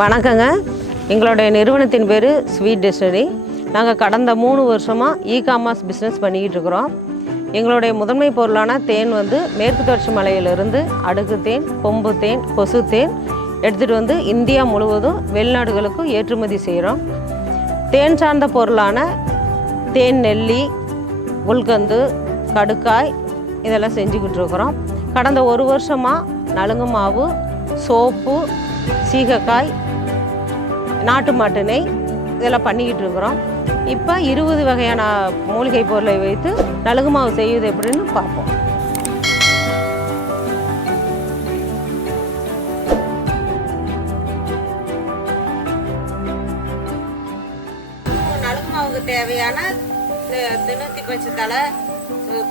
வணக்கங்க. எங்களுடைய நிறுவனத்தின் பேர் ஸ்வீட் டெஸ்டினரி. நாங்கள் கடந்த 3 வருஷமாக இ-காமர்ஸ் பிஸ்னஸ் பண்ணிக்கிட்டு இருக்கிறோம். எங்களுடைய முதன்மை பொருளான தேன் மேற்கு தொடர்ச்சி மலையிலிருந்து அடுக்கு தேன், கொம்பு தேன், கொசு தேன் எடுத்துகிட்டு வந்து இந்தியா முழுவதும் வெளிநாடுகளுக்கும் ஏற்றுமதி செய்கிறோம். தேன் சார்ந்த பொருளான தேன் நெல்லி, குல்கந்து, கடுக்காய் இதெல்லாம் செஞ்சுக்கிட்டு இருக்கிறோம். கடந்த 1 வருஷமாக நலுங்கு மாவு, சோப்பு, சீகக்காய், நாட்டு மாட்டு நெய் இதெல்லாம் பண்ணிக்கிட்டு இருக்கிறோம். இப்போ 20 வகையான மூலிகை பொருளை வைத்து நலுங்கு மாவு செய்வது எப்படின்னு பார்ப்போம். நலுங்கு மாவுக்கு தேவையான தினத்தி பச்சை தலை,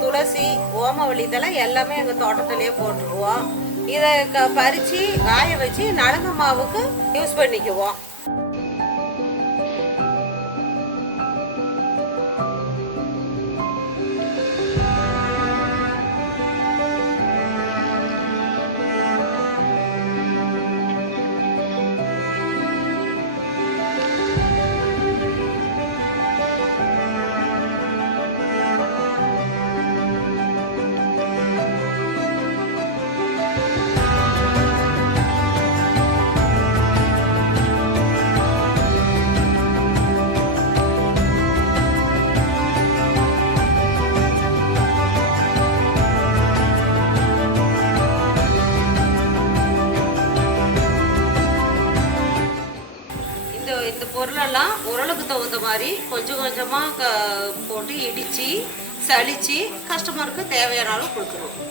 துளசி, ஓமவல்லி தலை எல்லாமே எங்கள் தோட்டத்திலேயே போட்டுக்குவோம். இதை பறித்து காய வச்சு நலுங்கு மாவுக்கு யூஸ் பண்ணிக்குவோம். இந்த பொருளெல்லாம் உரலுக்கு தகுந்த மாதிரி கொஞ்சம் கொஞ்சமாக போட்டு இடித்து சலித்து கஸ்டமருக்கு தேவையான அளவு கொடுத்துருவோம்.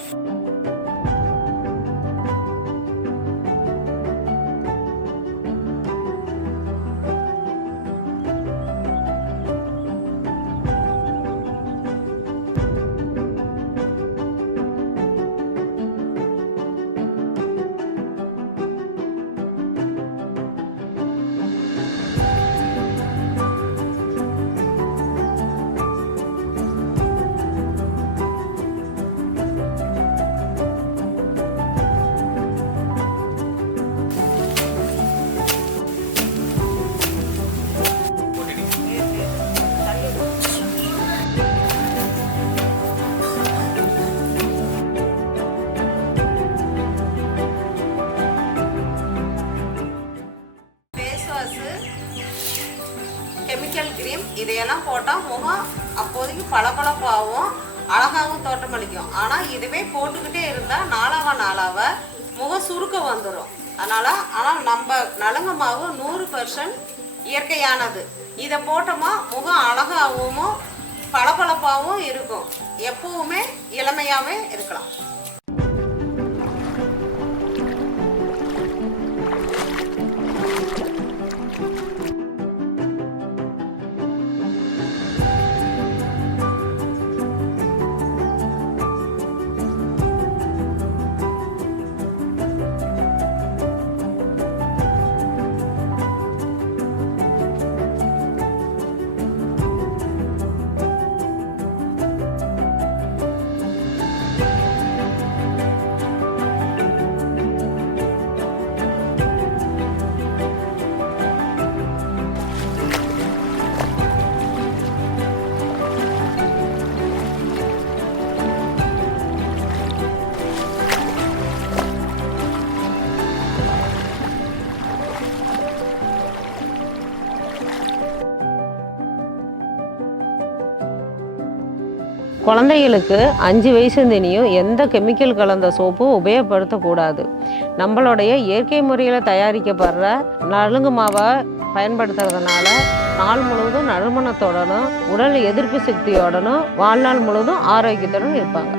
கெமிக்கல் கிரீம் இதையெல்லாம் போட்டால் முகம் அப்போதைக்கு பளபளப்பாகவும் அழகாகவும் தோற்றமளிக்கும். ஆனால் இதுவே போட்டுக்கிட்டே இருந்தால் நாளாக முகம் சுருக்க வந்துடும். ஆனால் நம்ம நலுங்கு மாவு 100% இயற்கையானது. இதை போட்டோமா முகம் அழகாகவும் பளபளப்பாகவும் இருக்கும். எப்பவுமே இளமையாகவே இருக்கலாம். குழந்தைகளுக்கு 5 வயசுலேயும் எந்த கெமிக்கல் கலந்த சோப்பும் உபயோகப்படுத்தக்கூடாது. நம்மளுடைய இயற்கை முறையில் தயாரிக்கப்படுற நலுங்கு மாவை பயன்படுத்துறதுனால நாள் முழுவதும் நறுமணத்தோடனும் உடல் எதிர்ப்பு சக்தியோடனும் வாழ்நாள் முழுவதும் ஆரோக்கியத்துடன் இருப்பாங்க.